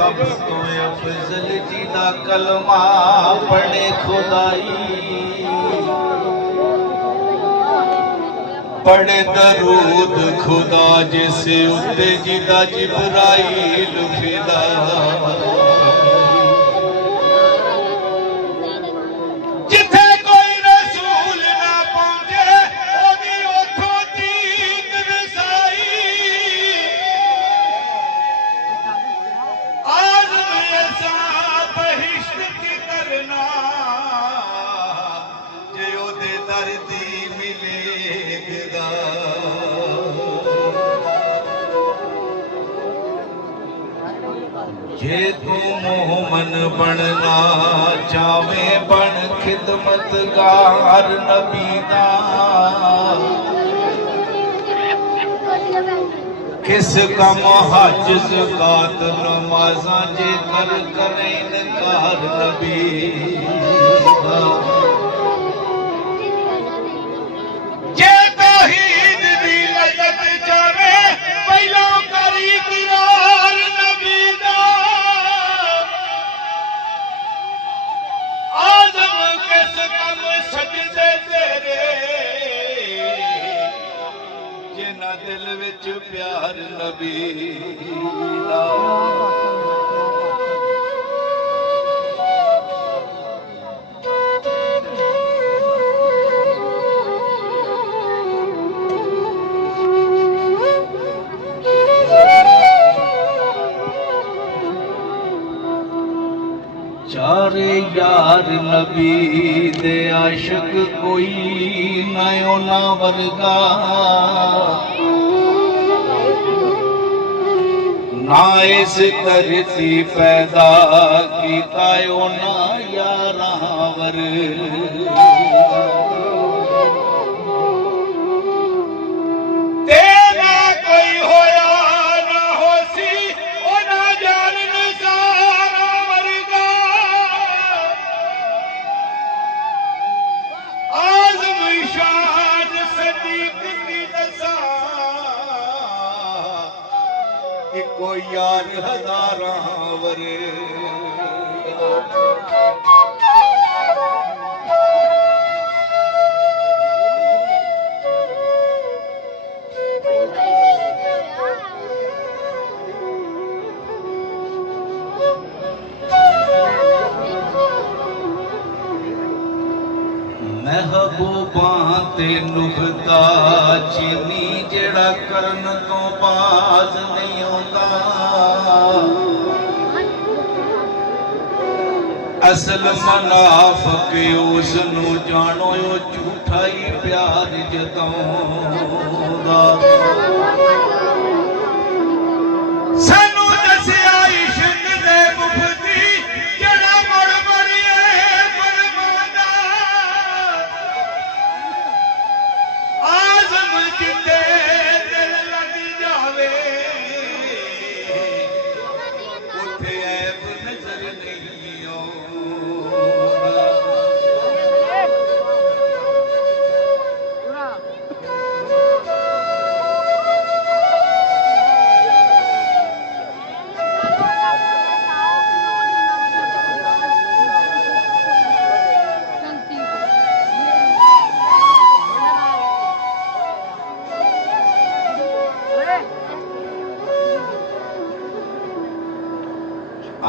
सब तो अफजल जी दा कलमा पढ़े खुदाई पढ़े दरूद खुदा जिसे उत्ते जिदा जिब्राइल फिदा जिथे कोई रसूल ना पहुंचे ओदी उथों दीद रसाई आज़म ऐसा बहिश्त की करना जे ओदे दर्दी मिलेगा जे तू मोमन बनना चावे बन खिदमतगार नबी दा किस कम हज ज़कात नमाज़ां जे कर करे इनकार नबी दा जे तौहीद दी लज़त चावे पहलो करी इकरार नबी दा आज़म किस कम सजदे तेरे जिन्ना दिल विच प्यार नबी दा चारे यार नबी दे आशिक कोई नयो ना वर्गा ना इस धरती पैदा कीता ना यारां वर्गा तेरा कोई होया ना होसी ओ ना जान नज़ारा वर्गा आज़म शान सदीक की दसा कि कोई यार हज़ारां वर्गा महबूबां ते नुबता चीनी जेड़ा करन तो बाज नहीं आउंदा असल मनाफक उस नूं जानो ओ झूठा ही प्यार जताउंदा सानू दसिया इश्क दे मुफ्ती जेड़ा मुड़ मुड़िए फरमांदा आज़म जिते दिल लग जावे उथे ऐब नजर नहीं आउंदा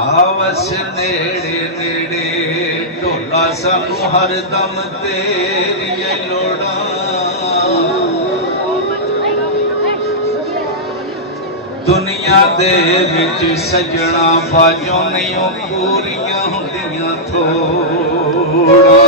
आवस नेड़े नेड़े ढोला सानू हर दम तेरी लोड़ा दुनिया दे विच सजना बाजों नहीं पूरियां होंदियां थोड़ा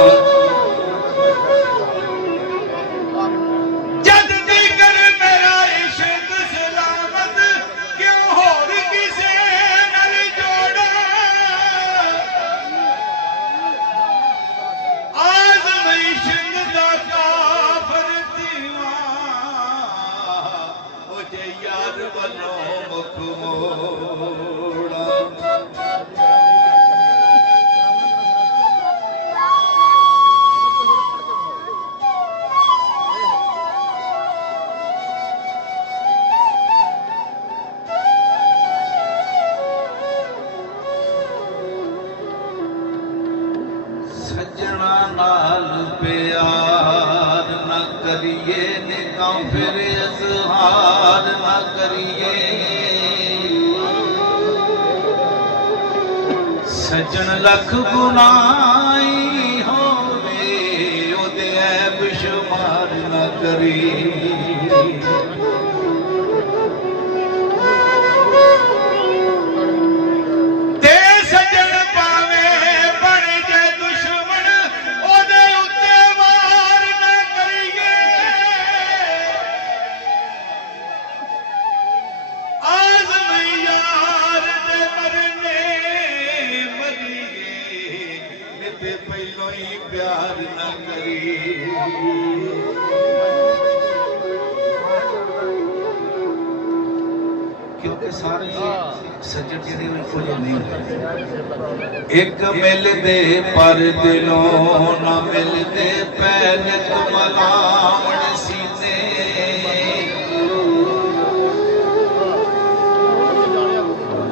यार बनो मुख मोड़ा सजना नाल प्यार न करिए निका फिर इजहार न करिए सजन लख गुनाई होवे ओदे ऐब शुमार न करिए प्यार न करी क्योंकि सारे सज्जन जिहड़े इक्को जिहे नहीं होंदे एक मिलदे पर दिलों ना मिलदे पैन कमलावण सीने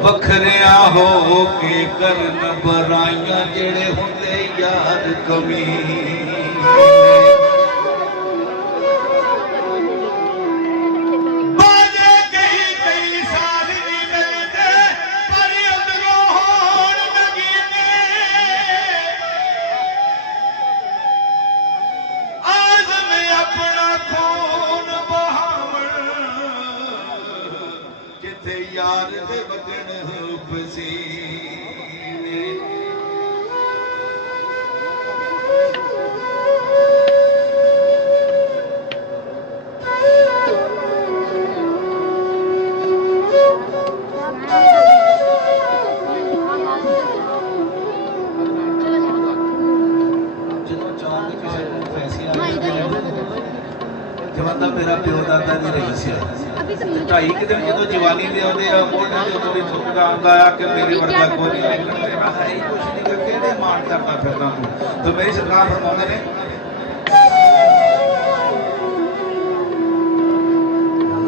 वखरिया हो के करन बराइयां जेड़े हुंदे यार कमी बाजे कई साल नहीं मिलते पर अंदरों होण नगीने आज़म अपना खून बहावण जिथे यार दे वगण पसीने जवाना मेरा प्यो दादा नहीं रही सी ढाई कि दिन जो जवानी दे आते मोढ़े जो थोड़ी थुकदा आंदा आ कि मेरे वर्गा कोई नहीं लेकिन मेरा है ही कुछ नहीं कि केड़े मान करता फिरदा तू तो मेरी सरकार फरमाते ने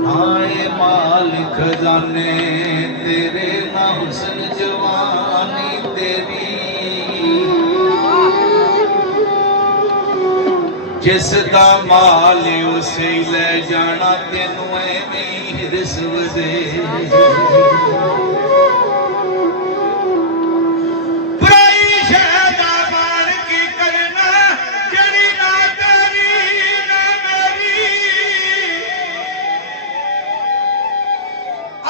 हाय माल खजाने तेरे ना हुस्न जवानी तेरी जिस दा माल उसे ले जाना तेनू एवें हिरस वदे पराई शह दा मान की करना जड़ी ना तेरी ना मेरी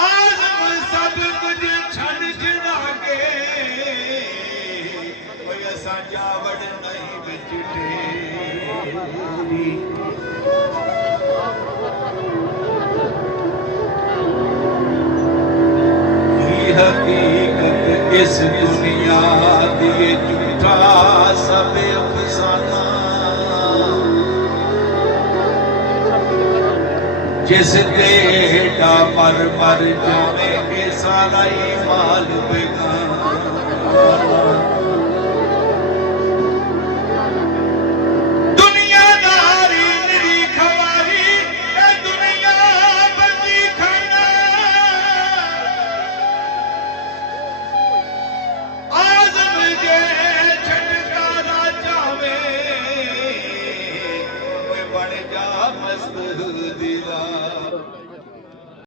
आज़म सब कुछ छड़ छड़ा के कोई असा जावड़ नहीं बिच हकीकत इस दुनिया दी झूठा सब अफसाना जिस देड़ा मर मर जावेंगे सारा ही माल बेगाना मस्त